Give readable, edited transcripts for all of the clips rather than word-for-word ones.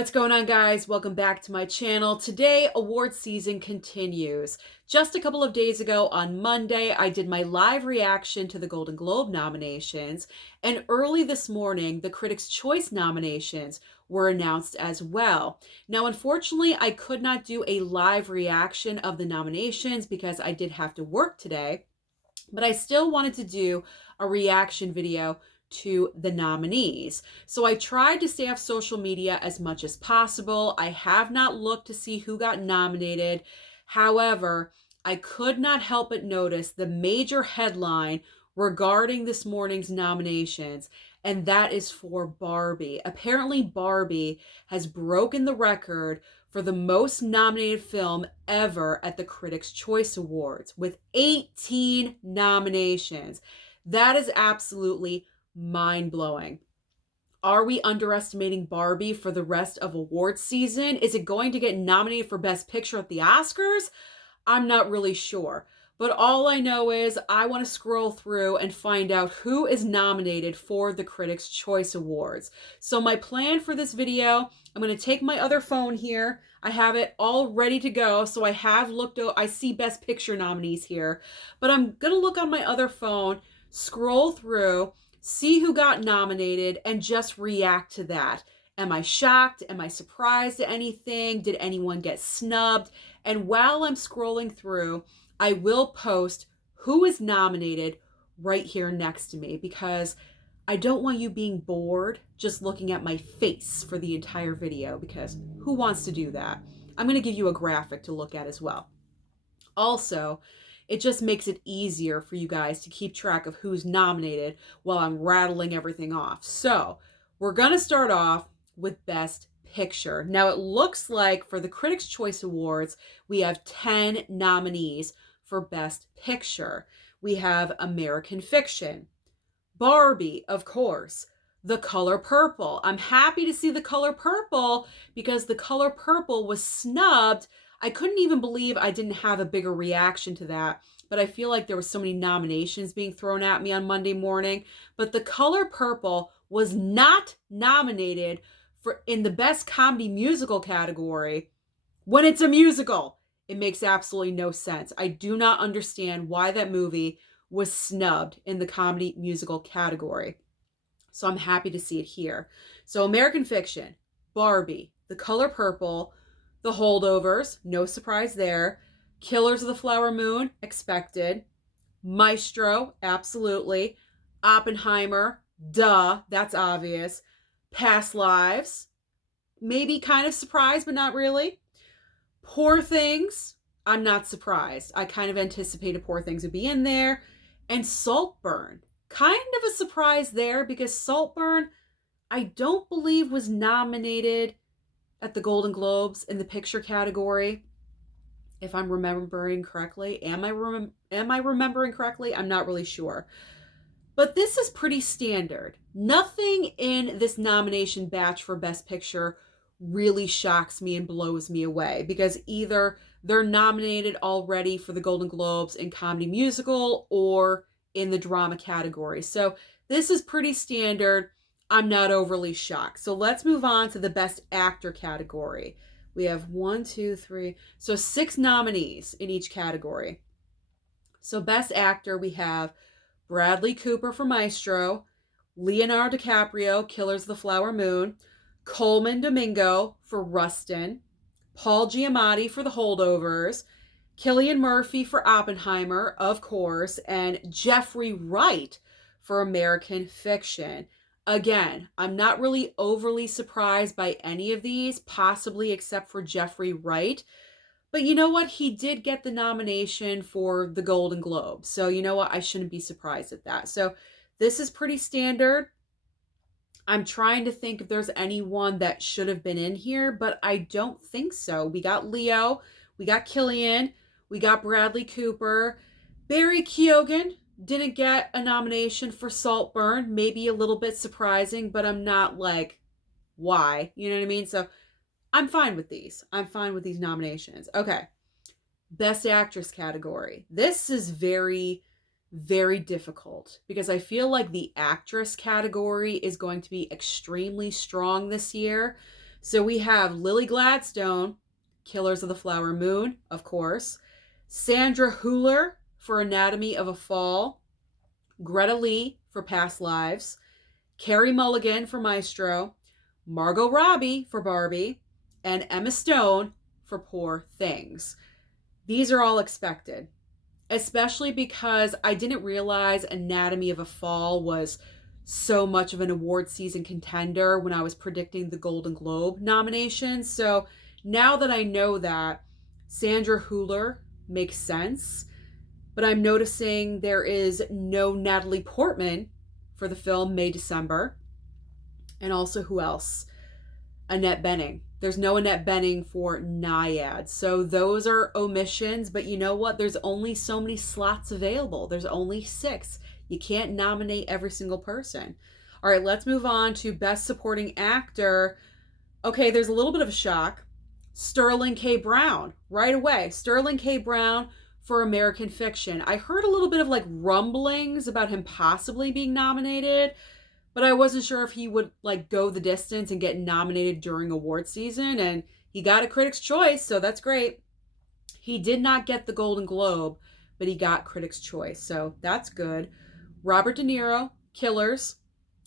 What's going on, guys? Welcome back to my channel. Today, award season continues. Just a couple of days ago on Monday, I did my live reaction to the Golden Globe nominations, and early this morning, the Critics' Choice nominations were announced as well. Now, unfortunately, I could not do a live reaction of the nominations because I did have to work today, but I still wanted to do a reaction video to the nominees. So I tried to stay off social media as much as possible. I have not looked to see who got nominated. However, I could not help but notice the major headline regarding this morning's nominations, and that is for Barbie. Apparently, Barbie has broken the record for the most nominated film ever at the Critics' Choice Awards with 18 nominations. That is absolutely mind-blowing. Are we underestimating Barbie for the rest of awards season? Is it going to get nominated for Best Picture at the Oscars? I'm not really sure. But all I know is I want to scroll through and find out who is nominated for the Critics' Choice Awards. So my plan for this video, I'm going to take my other phone here. I have it all ready to go. So I have looked, I see Best Picture nominees here. But I'm going to look on my other phone, scroll through, see who got nominated, and just react to that. Am I shocked? Am I surprised at anything? Did anyone get snubbed? And while I'm scrolling through, I will post who is nominated right here next to me because I don't want you being bored just looking at my face for the entire video, because who wants to do that? I'm going to give you a graphic to look at as well. Also, it just makes it easier for you guys to keep track of who's nominated while I'm rattling everything off. So we're going to start off with Best Picture. Now, it looks like for the Critics' Choice Awards, we have 10 nominees for Best Picture. We have American Fiction, Barbie, of course, The Color Purple. I'm happy to see The Color Purple because The Color Purple was snubbed. I couldn't even believe I didn't have a bigger reaction to that, but I feel like there were so many nominations being thrown at me on Monday morning. But The Color Purple was not nominated for in the Best Comedy Musical category when it's a musical. It makes absolutely no sense. I do not understand why that movie was snubbed in the comedy musical category. So I'm happy to see it here. So American Fiction, Barbie, The Color Purple, The Holdovers, no surprise there. Killers of the Flower Moon, expected. Maestro, absolutely. Oppenheimer, duh, that's obvious. Past Lives, maybe kind of surprised, but not really. Poor Things, I'm not surprised. I kind of anticipated Poor Things would be in there. And Saltburn, kind of a surprise there because Saltburn, I don't believe was nominated at the Golden Globes in the picture category, if I'm remembering correctly. Am I remembering correctly? I'm not really sure. But this is pretty standard. Nothing in this nomination batch for Best Picture really shocks me and blows me away, because either they're nominated already for the Golden Globes in comedy musical or in the drama category. So this is pretty standard. I'm not overly shocked. So let's move on to the Best Actor category. We have 1, 2, 3, so 6 nominees in each category. So Best Actor, we have Bradley Cooper for Maestro, Leonardo DiCaprio, Killers of the Flower Moon, Coleman Domingo for Rustin, Paul Giamatti for The Holdovers, Cillian Murphy for Oppenheimer, of course, and Jeffrey Wright for American Fiction. Again, I'm not really overly surprised by any of these, possibly except for Jeffrey Wright. But you know what? He did get the nomination for the Golden Globe. So you know what? I shouldn't be surprised at that. So this is pretty standard. I'm trying to think if there's anyone that should have been in here, but I don't think so. We got Leo, we got Cillian, we got Bradley Cooper. Barry Keoghan didn't get a nomination for Saltburn. Maybe a little bit surprising, but I'm not like, why? You know what I mean? So I'm fine with these. I'm fine with these nominations. Okay. Best Actress category. This is very, very difficult because I feel like the actress category is going to be extremely strong this year. So we have Lily Gladstone, Killers of the Flower Moon, of course, Sandra Hüller for Anatomy of a Fall, Greta Lee for Past Lives, Carey Mulligan for Maestro, Margot Robbie for Barbie, and Emma Stone for Poor Things. These are all expected, especially because I didn't realize Anatomy of a Fall was so much of an award season contender when I was predicting the Golden Globe nominations. So now that I know that, Sandra Hüller makes sense, but I'm noticing there is no Natalie Portman for the film May December. And also, who else? Annette Bening. There's no Annette Bening for Naiad. So those are omissions, but you know what? There's only so many slots available. There's only 6. You can't nominate every single person. All right, let's move on to Best Supporting Actor. Okay, there's a little bit of a shock. Sterling K. Brown, right away. Sterling K. Brown for American Fiction. I heard a little bit of like rumblings about him possibly being nominated, but I wasn't sure if he would like go the distance and get nominated during award season, and he got a Critics' Choice, so that's great. He did not get the Golden Globe, but he got Critics' Choice, so that's good. Robert De Niro, Killers.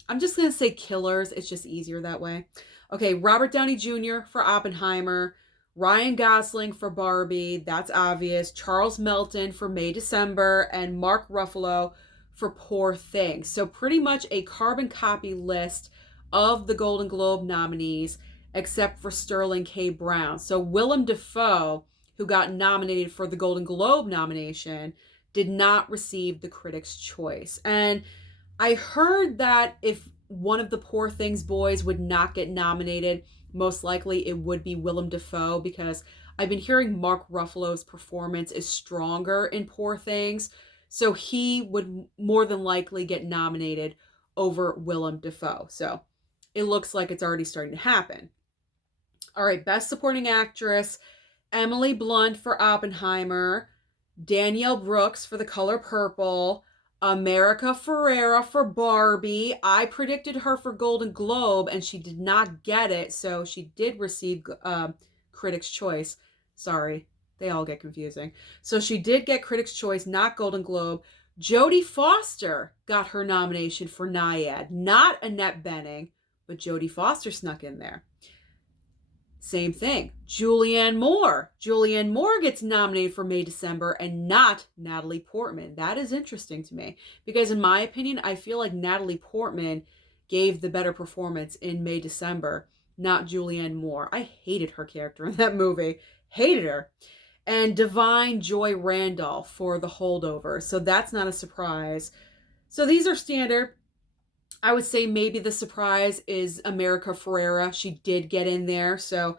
I'm just going to say Killers. It's just easier that way. Okay, Robert Downey Jr. for Oppenheimer. Ryan Gosling for Barbie. That's obvious. Charles Melton for May December. And Mark Ruffalo for Poor Things. So pretty much a carbon copy list of the Golden Globe nominees, except for Sterling K. Brown. So Willem Dafoe, who got nominated for the Golden Globe nomination, did not receive the Critics' Choice. And I heard that if one of the Poor Things boys would not get nominated, most likely it would be Willem Dafoe, because I've been hearing Mark Ruffalo's performance is stronger in Poor Things. So he would more than likely get nominated over Willem Dafoe. So it looks like it's already starting to happen. All right, Best Supporting Actress, Emily Blunt for Oppenheimer, Danielle Brooks for The Color Purple, America Ferrera for Barbie. I predicted her for Golden Globe and she did not get it, so she did receive Critics' Choice. Sorry, they all get confusing. So she did get Critics' Choice, not Golden Globe. Jodie Foster got her nomination for Naiad. Not Annette Bening, but Jodie Foster snuck in there. Same thing. Julianne Moore. Julianne Moore gets nominated for May December and not Natalie Portman. That is interesting to me because in my opinion, I feel like Natalie Portman gave the better performance in May December, not Julianne Moore. I hated her character in that movie. Hated her. And Divine Joy Randolph for The Holdover. So that's not a surprise. So these are standard. I would say maybe the surprise is America Ferrera. She did get in there, so,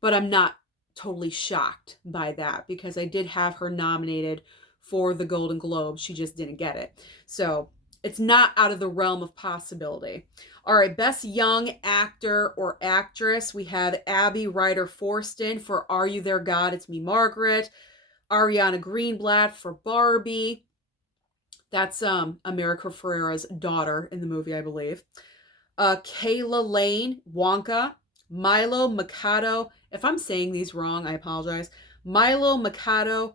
but I'm not totally shocked by that because I did have her nominated for the Golden Globe. She just didn't get it. So it's not out of the realm of possibility. All right, Best Young Actor or Actress. We have Abby Ryder Forston for Are You There, God? It's Me, Margaret. Ariana Greenblatt for Barbie. That's America Ferrera's daughter in the movie, I believe. Kayla Lane, Wonka. Milo Mikado. If I'm saying these wrong, I apologize. Milo Mikado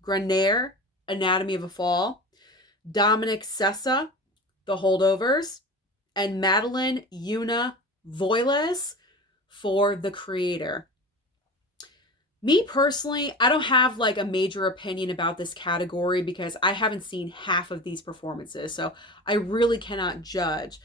Grenier, Anatomy of a Fall. Dominic Sessa, The Holdovers. And Madeline Una Voiles for The Creator. Me personally, I don't have like a major opinion about this category because I haven't seen half of these performances, so I really cannot judge.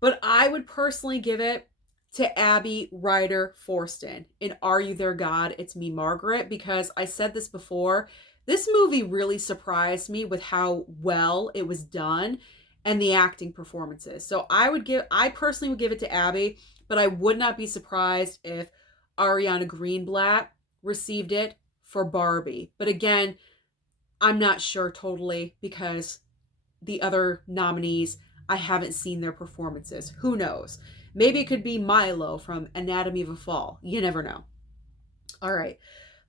But I would personally give it to Abby Ryder Forston in Are You There, God? It's Me, Margaret, because I said this before. This movie really surprised me with how well it was done and the acting performances. So I personally would give it to Abby, but I would not be surprised if Ariana Greenblatt received it for Barbie. But again, I'm not sure totally because the other nominees, I haven't seen their performances. Who knows? Maybe it could be Milo from Anatomy of a Fall. You never know. All right.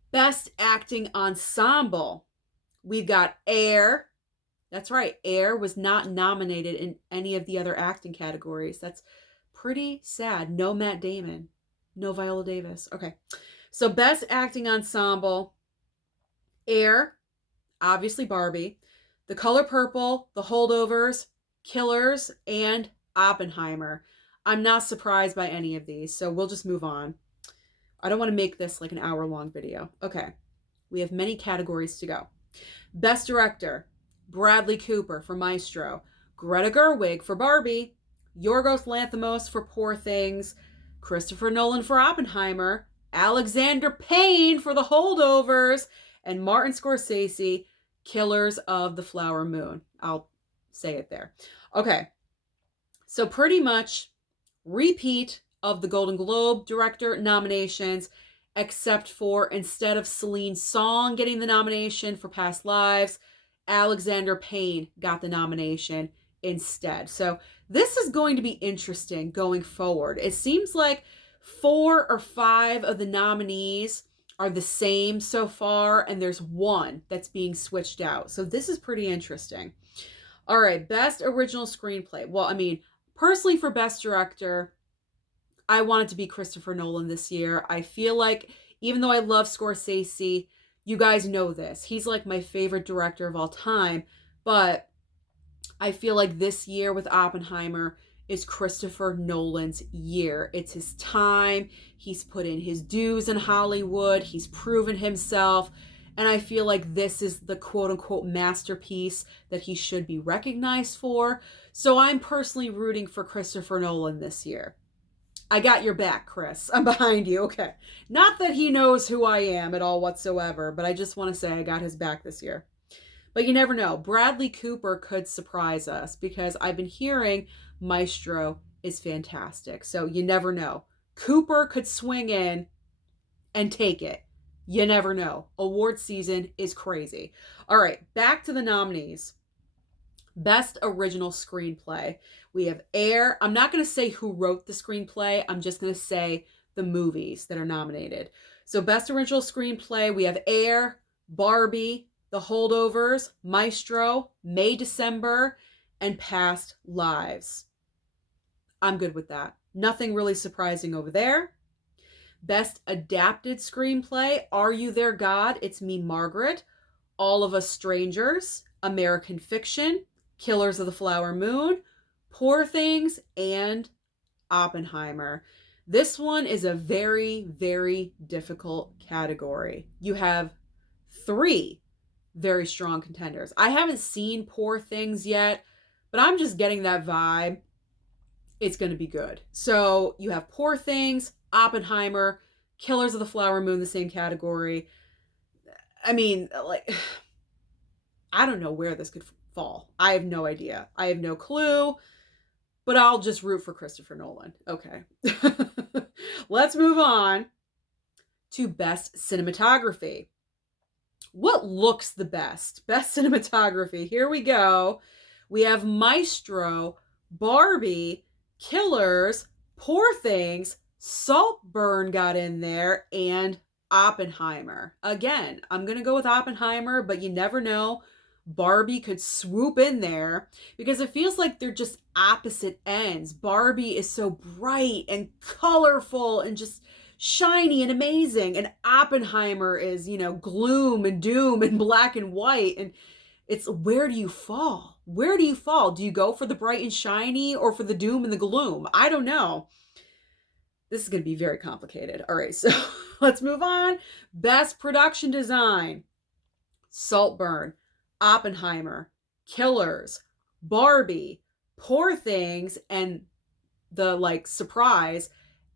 Best Acting Ensemble. We've got Air. That's right. Air was not nominated in any of the other acting categories. That's pretty sad. No Matt Damon. No Viola Davis. Okay. So Best Acting Ensemble, Air, obviously Barbie, The Color Purple, The Holdovers, Killers, and Oppenheimer. I'm not surprised by any of these, so we'll just move on. I don't want to make this like an hour-long video. Okay. We have many categories to go. Best Director, Bradley Cooper for Maestro, Greta Gerwig for Barbie, Yorgos Lanthimos for Poor Things, Christopher Nolan for Oppenheimer, Alexander Payne for The Holdovers, and Martin Scorsese, Killers of the Flower Moon. I'll say it there. Okay, so pretty much repeat of the Golden Globe director nominations, except for instead of Celine Song getting the nomination for Past Lives, Alexander Payne got the nomination instead. So this is going to be interesting going forward. It seems like 4 or 5 of the nominees are the same so far, and there's one that's being switched out. So this is pretty interesting. All right, Best Original Screenplay. Well, I mean, personally for Best Director, I want it to be Christopher Nolan this year. I feel like, even though I love Scorsese, you guys know this. He's like my favorite director of all time. But I feel like this year with Oppenheimer is Christopher Nolan's year. It's his time. He's put in his dues in Hollywood. He's proven himself. And I feel like this is the quote-unquote masterpiece that he should be recognized for. So I'm personally rooting for Christopher Nolan this year. I got your back, Chris. I'm behind you. Okay. Not that he knows who I am at all whatsoever, but I just want to say I got his back this year. But you never know. Bradley Cooper could surprise us because I've been hearing Maestro is fantastic. So you never know. Cooper could swing in and take it. You never know. Award season is crazy. All right, back to the nominees. Best Original Screenplay. We have Air. I'm not going to say who wrote the screenplay. I'm just going to say the movies that are nominated. So Best Original Screenplay, we have Air, Barbie, The Holdovers, Maestro, May, December, and Past Lives. I'm good with that. Nothing really surprising over there. Best Adapted Screenplay, Are You There, God? It's Me, Margaret, All of Us Strangers, American Fiction, Killers of the Flower Moon, Poor Things, and Oppenheimer. This one is a very, very difficult category. You have 3 very strong contenders. I haven't seen Poor Things yet, but I'm just getting that vibe. It's going to be good. So you have Poor Things, Oppenheimer, Killers of the Flower Moon, the same category. I mean, like, I don't know where this could fall. I have no idea. I have no clue, but I'll just root for Christopher Nolan. Okay. Let's move on to Best Cinematography. What looks the best? Best Cinematography. Here we go. We have Maestro, Barbie, Killers, Poor Things, Saltburn got in there, and Oppenheimer. Again, I'm going to go with Oppenheimer, but you never know. Barbie could swoop in there because it feels like they're just opposite ends. Barbie is so bright and colorful and just shiny and amazing. And Oppenheimer is, gloom and doom and black and white. And it's, where do you fall? Where do you fall? Do you go for the bright and shiny or for the doom and the gloom? I don't know. This is going to be very complicated. All right, so let's move on. Best Production Design. Saltburn, Oppenheimer, Killers, Barbie, Poor Things, and the surprise,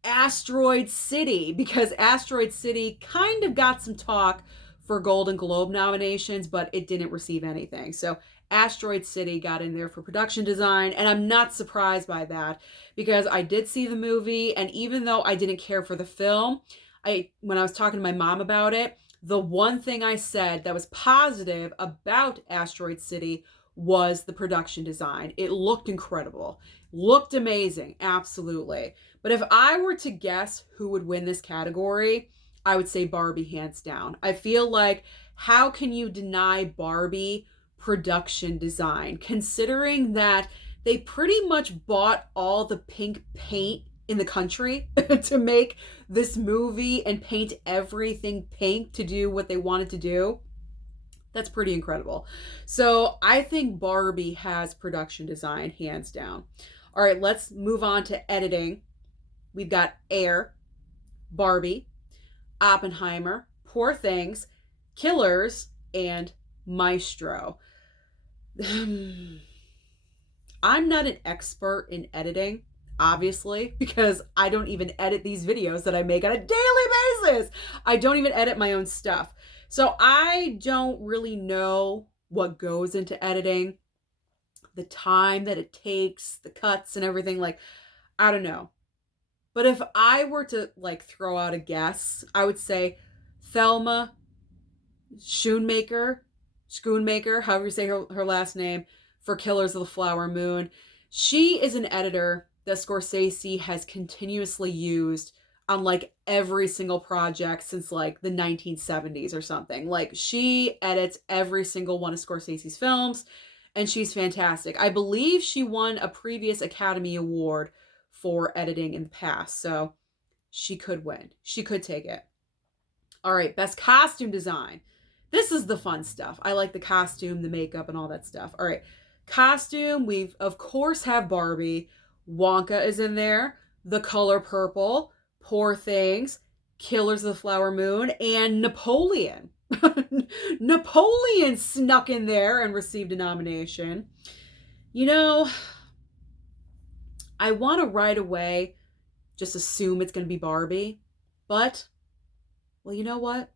Asteroid City, because Asteroid City kind of got some talk for Golden Globe nominations, but it didn't receive anything. So Asteroid City got in there for production design, and I'm not surprised by that because I did see the movie, and even though I didn't care for the film, when I was talking to my mom about it, the one thing I said that was positive about Asteroid City was the production design. It looked incredible. Looked amazing, absolutely. But if I were to guess who would win this category, I would say Barbie hands down. I feel like, how can you deny Barbie production design, considering that they pretty much bought all the pink paint in the country to make this movie and paint everything pink to do what they wanted to do. That's pretty incredible. So I think Barbie has production design, hands down. All right, let's move on to editing. We've got Air, Barbie, Oppenheimer, Poor Things, Killers, and Maestro. I'm not an expert in editing, obviously, because I don't even edit these videos that I make on a daily basis. I don't even edit my own stuff. So I don't really know what goes into editing, the time that it takes, the cuts and everything. Like, I don't know. But if I were to like throw out a guess, I would say Thelma Schoonmaker, however you say her last name, for Killers of the Flower Moon. She is an editor that Scorsese has continuously used on like every single project since like the 1970s or something. Like she edits every single one of Scorsese's films and she's fantastic. I believe she won a previous Academy Award for editing in the past. So she could win. She could take it. All right, best costume design. This is the fun stuff. I like the costume, the makeup, and all that stuff. All right, costume, we've of course have Barbie. Wonka is in there. The Color Purple, Poor Things, Killers of the Flower Moon, and Napoleon. Napoleon snuck in there and received a nomination. You know, I want to right away just assume it's going to be Barbie, but, well, you know what?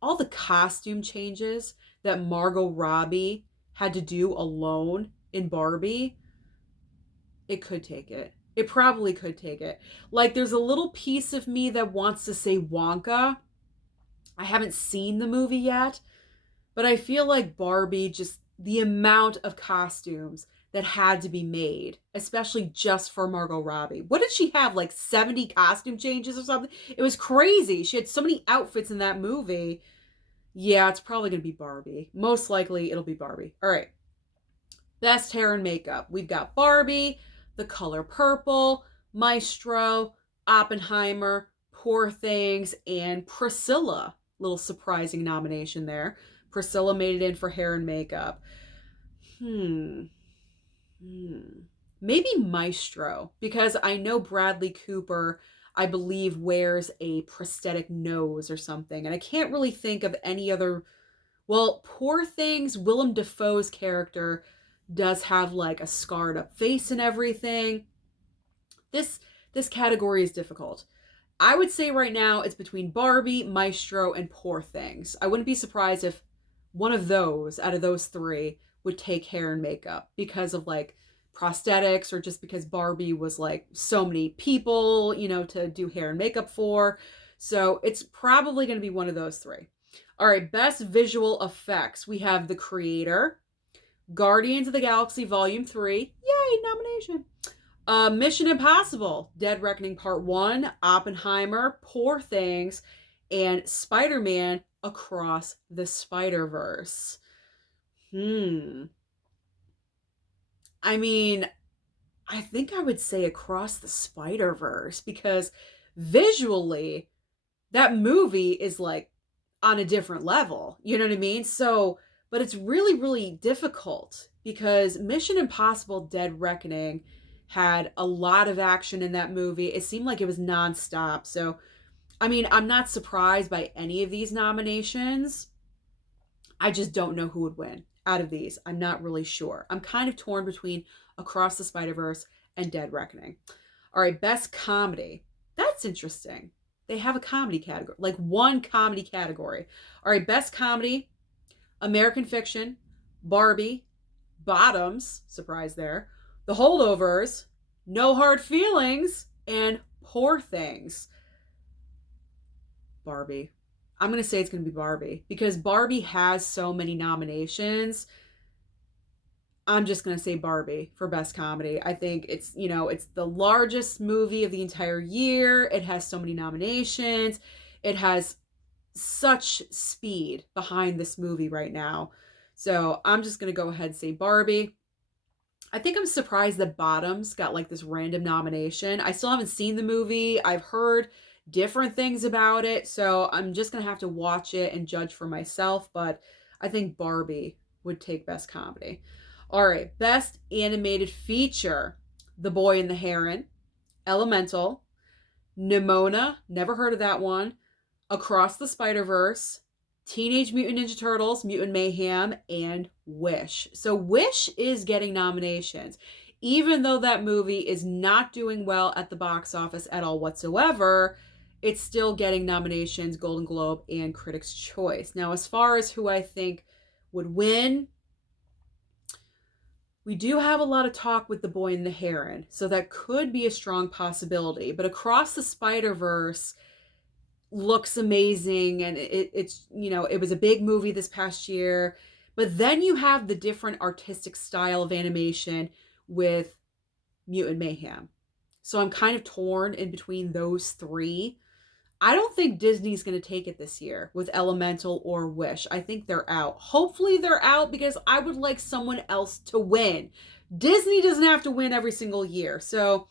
All the costume changes that Margot Robbie had to do alone in Barbie, it could take it. It probably could take it. Like, there's a little piece of me that wants to say Wonka. I haven't seen the movie yet, but I feel like Barbie, just the amount of costumes that had to be made, especially just for Margot Robbie. What did she have? Like 70 costume changes or something? It was crazy. She had so many outfits in that movie. Yeah, it's probably going to be Barbie. Most likely it'll be Barbie. All right. Best hair and makeup. We've got Barbie, The Color Purple, Maestro, Oppenheimer, Poor Things, and Priscilla. Little surprising nomination there. Priscilla made it in for hair and makeup. Maybe Maestro, because I know Bradley Cooper, I believe, wears a prosthetic nose or something. And I can't really think of any other. Well, Poor Things, Willem Dafoe's character does have like a scarred up face and everything. This category is difficult. I would say right now it's between Barbie, Maestro, and Poor Things. I wouldn't be surprised if one of those, out of those three, would take hair and makeup because of like prosthetics, or just because Barbie was like so many people, to do hair and makeup for. So it's probably going to be one of those three. All right, best visual effects. We have The Creator, Guardians of the Galaxy Volume 3. Yay, nomination. Mission Impossible, Dead Reckoning Part 1, Oppenheimer, Poor Things, and Spider-Man Across the Spider-Verse. I mean, I think I would say Across the Spider-Verse, because visually, that movie is like on a different level. You know what I mean? So, but it's really, really difficult because Mission Impossible Dead Reckoning had a lot of action in that movie. It seemed like it was nonstop. So, I mean, I'm not surprised by any of these nominations. I just don't know who would win out of these. I'm not really sure. I'm kind of torn between Across the Spider-Verse and Dead Reckoning. All right, best comedy. That's interesting. They have a comedy category, like one comedy category. All right, best comedy, American Fiction, Barbie, Bottoms, surprise there, The Holdovers, No Hard Feelings, and Poor Things. Barbie. I'm going to say it's going to be Barbie because Barbie has so many nominations. I'm just going to say Barbie for best comedy. I think it's, it's the largest movie of the entire year. It has so many nominations. It has such speed behind this movie right now. So I'm just going to go ahead and say Barbie. I think I'm surprised that Bottoms got like this random nomination. I still haven't seen the movie. I've heard different things about it, so I'm just gonna have to watch it and judge for myself. But I think Barbie would take Best Comedy. All right, Best Animated Feature: The Boy and the Heron, Elemental, Nimona, never heard of that one, Across the Spider-Verse, Teenage Mutant Ninja Turtles, Mutant Mayhem, and Wish. So Wish is getting nominations. Even though that movie is not doing well at the box office at all whatsoever, it's still getting nominations, Golden Globe, and Critics' Choice. Now, as far as who I think would win, we do have a lot of talk with The Boy and the Heron, so that could be a strong possibility. But Across the Spider-Verse looks amazing, and it's, you know, it was a big movie this past year. But then you have the different artistic style of animation with Mutant Mayhem. So I'm kind of torn in between those three. I don't think Disney's going to take it this year with Elemental or Wish. I think they're out. Hopefully they're out, because I would like someone else to win. Disney doesn't have to win every single year. So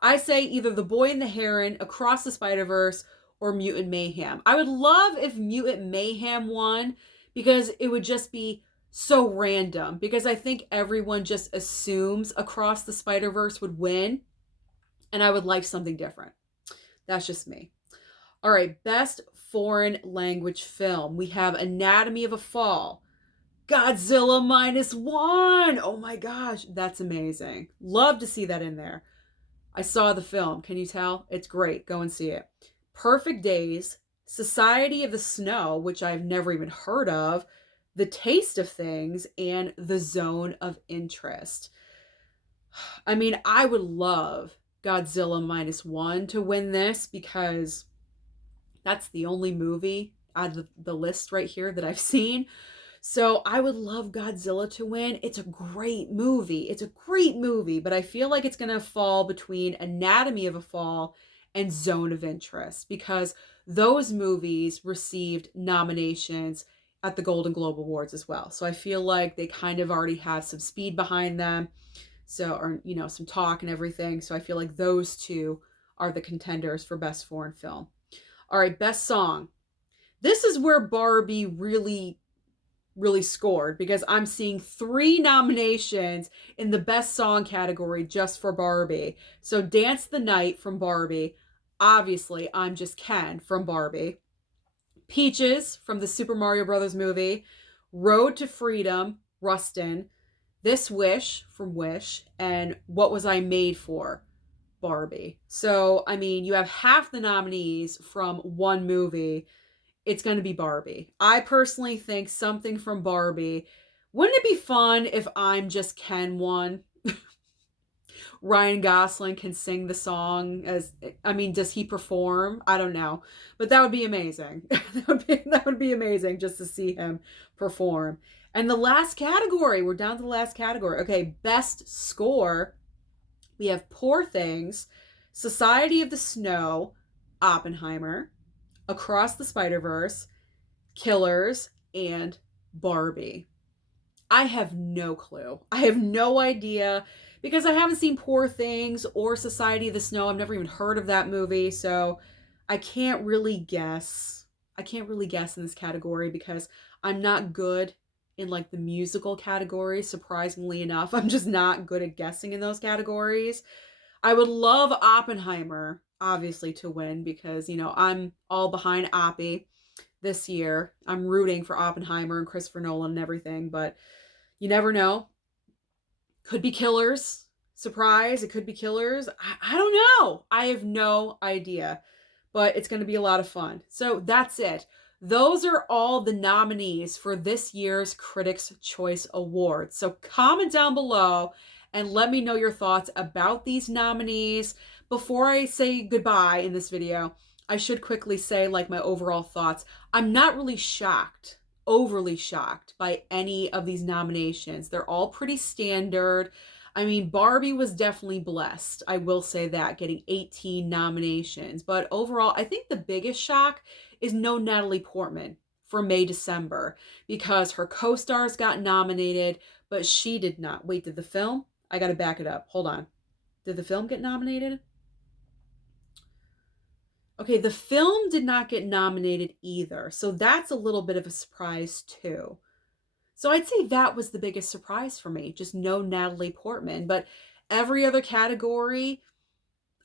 I say either The Boy and the Heron, Across the Spider-Verse, or Mutant Mayhem. I would love if Mutant Mayhem won, because it would just be so random. Because I think everyone just assumes Across the Spider-Verse would win, and I would like something different. That's just me. All right, Best Foreign Language Film. We have Anatomy of a Fall, Godzilla -1. Oh my gosh, that's amazing. Love to see that in there. I saw the film. Can you tell? It's great. Go and see it. Perfect Days, Society of the Snow, which I've never even heard of, The Taste of Things, and The Zone of Interest. I mean, I would love Godzilla -1 to win this, because that's the only movie out of the list right here that I've seen. So I would love Godzilla to win. It's a great movie. It's a great movie, but I feel like it's going to fall between Anatomy of a Fall and Zone of Interest, because those movies received nominations at the Golden Globe Awards as well. So I feel like they kind of already have some speed behind them. So, or, you know, some talk and everything. So I feel like those two are the contenders for Best Foreign Film. All right, Best Song. This is where Barbie really scored, because I'm seeing 3 nominations in the Best Song category just for Barbie. So Dance the Night from Barbie. Obviously, I'm Just Ken from Barbie. Peaches from the Super Mario Brothers movie. Road to Freedom, Rustin. This Wish from Wish. And What Was I Made For? Barbie. So, I mean, you have half the nominees from one movie. It's going to be Barbie. I personally think something from Barbie. Wouldn't it be fun if I'm Just Ken won? Ryan Gosling can sing the song as, I mean, does he perform? I don't know. But that would be amazing. that would be amazing just to see him perform. And the last category, we're down to the last category. Okay, Best Score. We have Poor Things, Society of the Snow, Oppenheimer, Across the Spider-Verse, Killers, and Barbie. I have no clue. I have no idea, because I haven't seen Poor Things or Society of the Snow. I've never even heard of that movie, so I can't really guess. I can't really guess in this category, because I'm not good in like the musical category. Surprisingly enough, I'm just not good at guessing in those categories. I would love Oppenheimer, obviously, to win, because, you know, I'm all behind Oppie this year. I'm rooting for Oppenheimer and Christopher Nolan and everything, but you never know. Could be Killers. Surprise, it could be Killers. I don't know. I have no idea, but it's going to be a lot of fun. So that's it. Those are all the nominees for this year's Critics' Choice Awards. So comment down below and let me know your thoughts about these nominees. Before I say goodbye in this video, I should quickly say, like, my overall thoughts. I'm not really shocked, overly shocked by any of these nominations. They're all pretty standard. I mean, Barbie was definitely blessed. I will say that, getting 18 nominations. But overall, I think the biggest shock is no Natalie Portman for May December, because her co-stars got nominated, but she did not. Wait, did the film? I gotta back it up. Hold on. Did the film get nominated? Okay, the film did not get nominated either. So that's a little bit of a surprise too. So I'd say that was the biggest surprise for me, just no Natalie Portman. But every other category,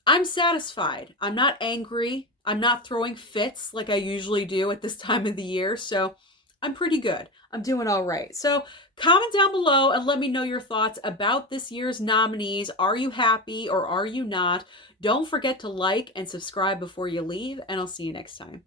I'm satisfied. I'm not angry. I'm not throwing fits like I usually do at this time of the year. So I'm pretty good. I'm doing all right. So comment down below and let me know your thoughts about this year's nominees. Are you happy or are you not? Don't forget to like and subscribe before you leave, and I'll see you next time.